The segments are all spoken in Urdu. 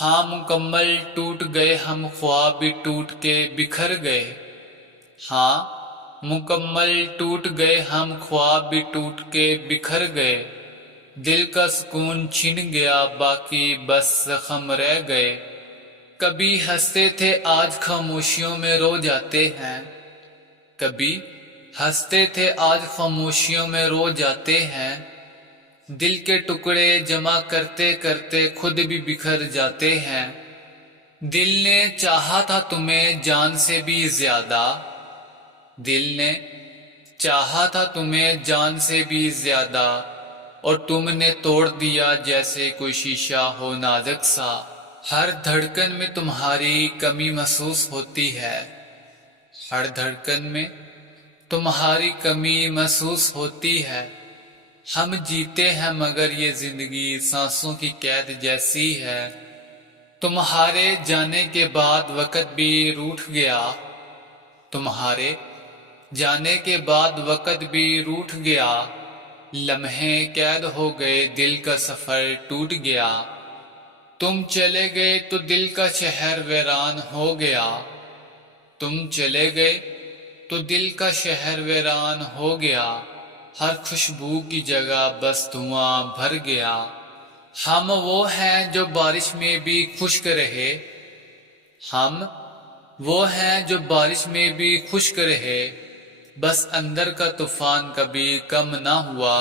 ہاں مکمل ٹوٹ گئے ہم خواب بھی ٹوٹ کے بکھر گئے۔ ہاں مکمل ٹوٹ گئے ہم خواب بھی ٹوٹ کے بکھر گئے۔ دل کا سکون چھن گیا باقی بس زخم رہ گئے۔ کبھی ہنستے تھے آج خاموشیوں میں رو جاتے ہیں۔ کبھی ہنستے تھے آج خاموشیوں میں رو جاتے ہیں۔ دل کے ٹکڑے جمع کرتے کرتے خود بھی بکھر جاتے ہیں۔ دل نے چاہا تھا تمہیں جان سے بھی زیادہ۔ دل نے چاہا تھا تمہیں جان سے بھی زیادہ، اور تم نے توڑ دیا جیسے کوئی شیشہ ہو نازک سا۔ ہر دھڑکن میں تمہاری کمی محسوس ہوتی ہے۔ ہر دھڑکن میں تمہاری کمی محسوس ہوتی ہے۔ ہم جیتے ہیں مگر یہ زندگی سانسوں کی قید جیسی ہے۔ تمہارے جانے کے بعد وقت بھی روٹھ گیا۔ تمہارے جانے کے بعد وقت بھی روٹھ گیا۔ لمحے قید ہو گئے دل کا سفر ٹوٹ گیا۔ تم چلے گئے تو دل کا شہر ویران ہو گیا۔ تم چلے گئے تو دل کا شہر ویران ہو گیا۔ ہر خوشبو کی جگہ بس دھواں بھر گیا۔ ہم وہ ہیں جو بارش میں بھی خشک رہے۔ ہم وہ ہیں جو بارش میں بھی خشک رہے۔ بس اندر کا طوفان کبھی کم نہ ہوا۔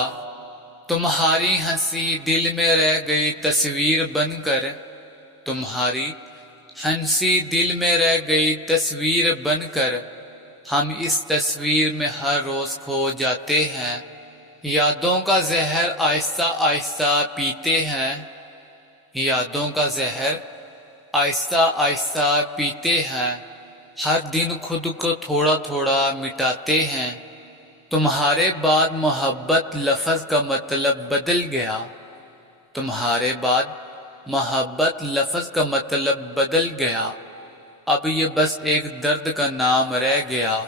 تمہاری ہنسی دل میں رہ گئی تصویر بن کر۔ تمہاری ہنسی دل میں رہ گئی تصویر بن کر۔ ہم اس تصویر میں ہر روز کھو جاتے ہیں۔ یادوں کا زہر آہستہ آہستہ پیتے ہیں۔ یادوں کا زہر آہستہ آہستہ پیتے ہیں۔ ہر دن خود کو تھوڑا تھوڑا مٹاتے ہیں۔ تمہارے بعد محبت لفظ کا مطلب بدل گیا۔ تمہارے بعد محبت لفظ کا مطلب بدل گیا۔ اب یہ بس ایک درد کا نام رہ گیا۔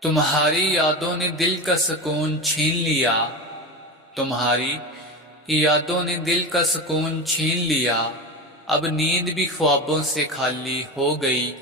تمہاری یادوں نے دل کا سکون چھین لیا۔ تمہاری یادوں نے دل کا سکون چھین لیا۔ اب نیند بھی خوابوں سے خالی ہو گئی۔